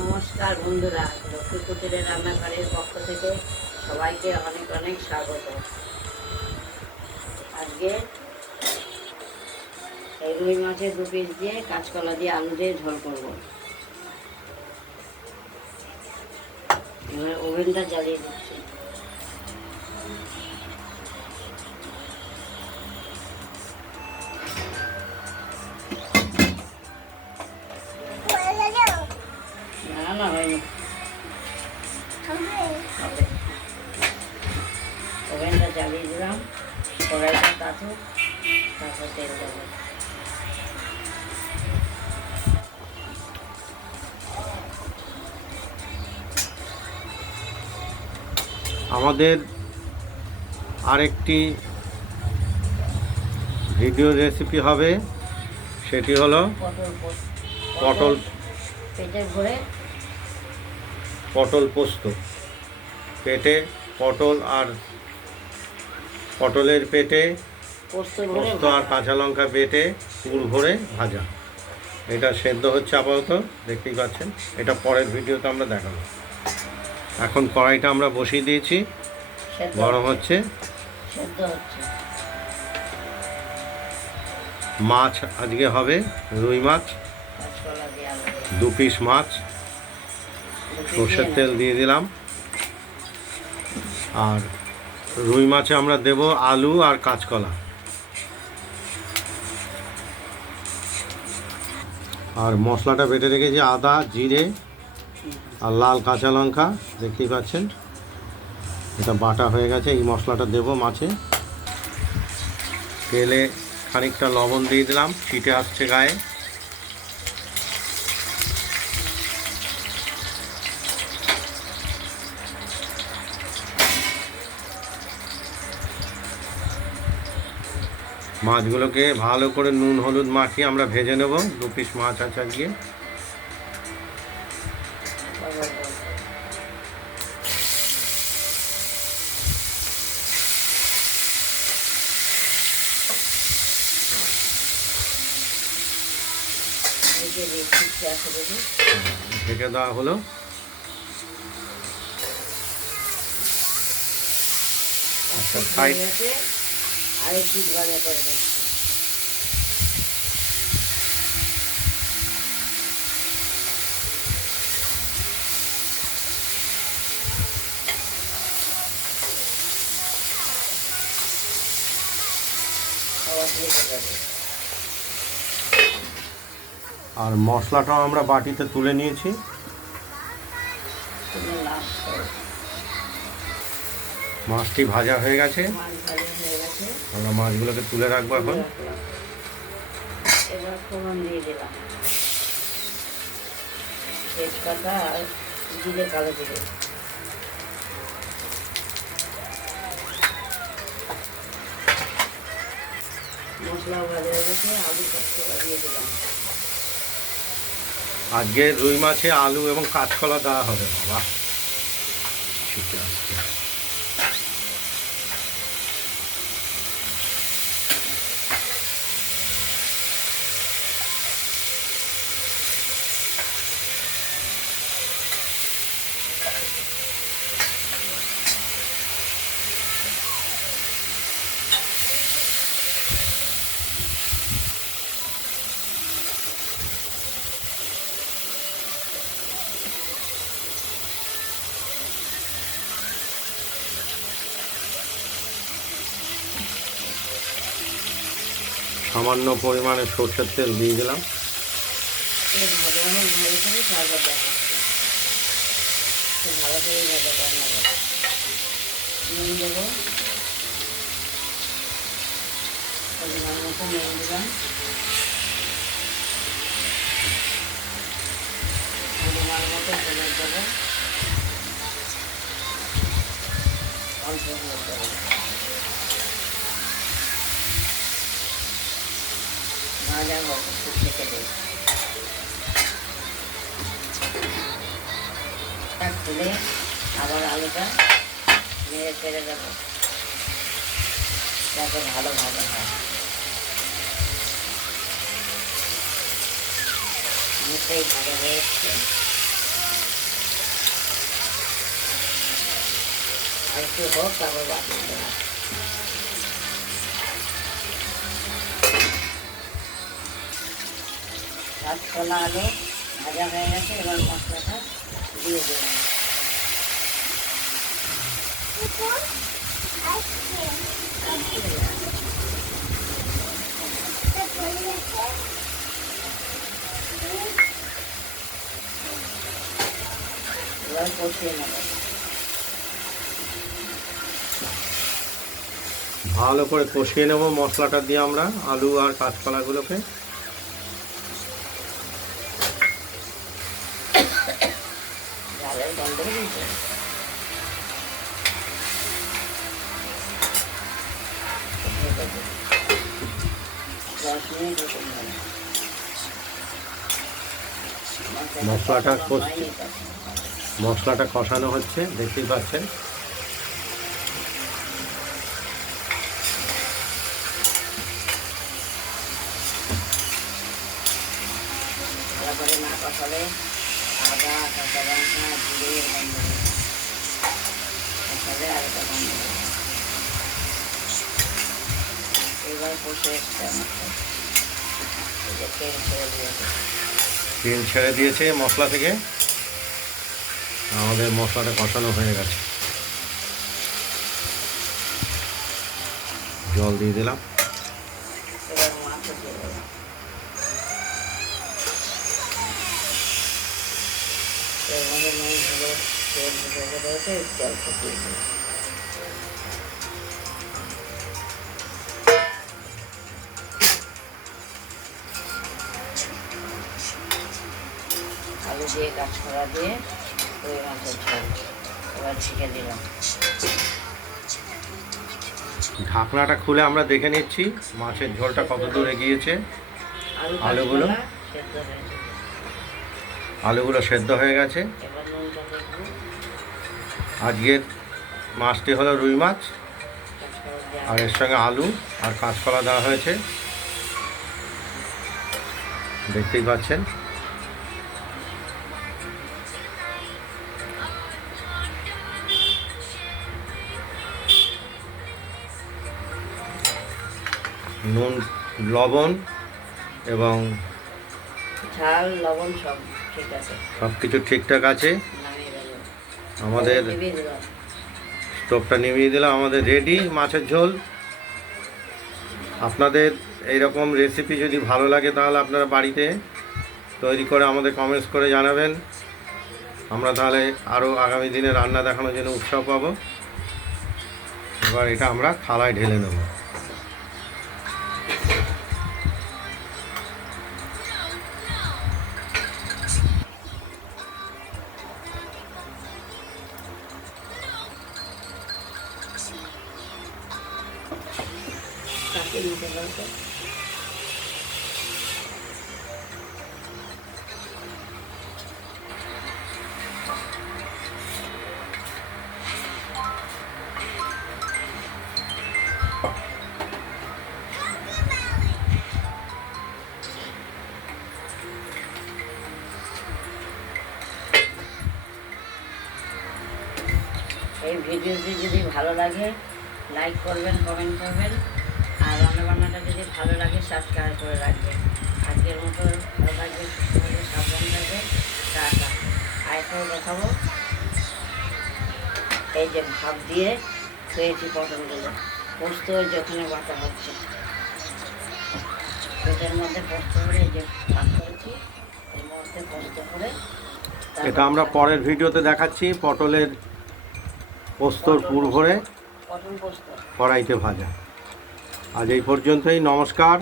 নমস্কার বন্ধুরা, লক্ষ্মী কুটিরের রান্নাঘরের পক্ষ থেকে সবাইকে অনেক অনেক স্বাগত। আজকে এই রুই মাছের 2 পিস দিয়ে কাঁচকলা দিয়ে আলু দিয়ে ঝোল করব। এবার ওভেনটা জ্বালিয়ে দিচ্ছি। না হয়নি, ওভেনটা জ্বালিয়ে দিলাম। কড়াইটা কাটুক, তারপর তেল দেবো। আমাদের আরেকটি ভিডিও রেসিপি হবে, সেটি হলো পটল পেটে ভরে পটল পোস্ত। পেটে পটল আর পটলের পেটে পোস্ত আর কাঁচা লঙ্কা বেটে পুর ভরে ভাজা। এটা সেদ্ধ হচ্ছে আপাতত, দেখতেই পাচ্ছেন। এটা পরের ভিডিওতে আমরা দেখাবো। এখন কড়াইটা আমরা বসিয়ে দিয়েছি, গরম হচ্ছে। মাছ আজকে হবে রুই মাছ, 2 পিস মাছ। সর্ষের তেল দিয়ে দিলাম। আর রুই মাছে আমরা দেব আলু আর কাঁচকলা। আর মশলাটা বেটে রেখেছি, আদা, জিরে আর লাল কাঁচা লঙ্কা, দেখতেই পাচ্ছেন। এটা বাটা হয়ে গেছে। এই মশলাটা দেব মাছে। তেলে খানিকটা লবণ দিয়ে দিলাম, ছিটে আসছে গায়ে। মাছগুলোকে ভালো করে নুন হলুদ মাখিয়ে আমরা ভেজে নেব। 2 পিস মাছ আছে আজকে। ঢেকে দেওয়া হলো। সাইড আরেক পিস ভাজা করে দিচ্ছি। আর মশলাটাও আমরা বাটিতে তুলে নিয়েছি। মাছটি ভাজা হয়ে গেছে। আমরা মাছগুলোকে তুলে রাখবো এখন। এবার ফোড়ন দিয়ে দিলাম, তেজপাতা আর জিরে, কালো জিরে। মশলা ভাজা হয়ে গেছে, আলু কাঁচকলা দিয়ে দিলাম। আজকে রুই মাছে আলু এবং কাঁচকলা দেওয়া হবে। বাবা, ঠিক আছে। সামান্য পরিমাণে সরষের তেল দিয়ে দিলাম। নুন দেবো, পরিমাণ মতো নুন দিলাম। পরিমাণ মতো হলুদ দেবো, অল্প হলুদ দেবো। ভাজা হোক, থেকে দেব। তুলে আবার আলুটা নেড়ে চেড়ে দেবো, যাতে ভালো ভাজা হয়। অনেকটাই ভাজা হয়ে এসছে। আর একটু হোক তারপর বাকি দেবো। কাঁচকলা আলু ভাজা হয়ে গেছে, এবার মশলাটা দিয়ে দেবো। এবার কষিয়ে নেবো। ভালো করে কষিয়ে নেব মশলাটা দিয়ে আমরা আলু আর কাঁচকলাগুলোকে। ঝালের গন্ধ দিয়েছে। 10 মিনিট এরকম হবে। মশলাটা কষানো হচ্ছে, দেখতেই পাচ্ছেন। তারপরে না কষালে আদা, কাঁচা লঙ্কা, জিরের গন্ধ কষালে আর একটা গন্ধ। এবার কষে একটা তেল ছেড়ে দিয়েছে। তেল ছেড়ে দিয়েছে মশলা থেকে, আমাদের মশলাটা কষানো হয়ে গেছে। জল দিয়ে দিলাম। এবার মাছ দিয়ে দেবো। এর মধ্যে নুন হলুদ তেল ভেজে রয়েছে, জল ফুটিয়ে দেবো। আলু দিয়ে কাঁচকলা দিয়ে রুই মাছের ঝোল এবার ছিকে দিলাম। ঢাকনাটা খুলে আমরা দেখে নিচ্ছি মাছের ঝোলটা কত দূর এগিয়েছে। আলুগুলো সেদ্ধ হয়ে গেছে। এবার নুনটা দেখবো। আজকের মাছটি হলো রুই মাছ, কাঁচকলা আর এর সঙ্গে আলু আর কাঁচকলা দেওয়া হয়েছে, দেখতেই পাচ্ছেন। নুন, লবণ এবং ঝাল লবণ সব ঠিক আছে। সব কিছু ঠিকঠাক আছে। নামিয়ে দেবো। আমাদের দিয়ে দিলাম। স্টোভটা নিভিয়ে দিলাম, আমাদের রেডি মাছের ঝোল। আপনাদের এইরকম রেসিপি যদি ভালো লাগে তাহলে আপনারা বাড়িতে তৈরি করে আমাদের কমেন্টস করে জানাবেন। আমরা তাহলে আরও আগামী দিনে রান্না দেখানোর জন্য উৎসাহ পাবো। এবার এটা আমরা থালায় ঢেলে নেব। কাকে নিতে বলতো? এই ভিডিওটি যদি ভালো লাগে লাইক করবেন, কমেন্ট করবেন, আর রান্নাবান্নাটা যদি ভালো লাগে সাবস্ক্রাইব করে রাখবেন। আজকের মতো ভালো থাকবে, সুস্থ থাকবে, সাবধান থাকবে। টাটা। আরেকটাও দেখাবো, এই যে ভাপ দিয়ে খেয়েছি পটলগুলো, পোস্ত যেখানে বাটা হচ্ছে পেটের মধ্যে পোস্ত করে, এই যে ভাত করেছি এর মধ্যে পোস্ত করে এটা আমরা পরের ভিডিওতে দেখাচ্ছি পটলের পোস্তর পুর ভরে পটল পোস্ত। কড়াইতে ভাজা। আজ এই পর্যন্তই, নমস্কার।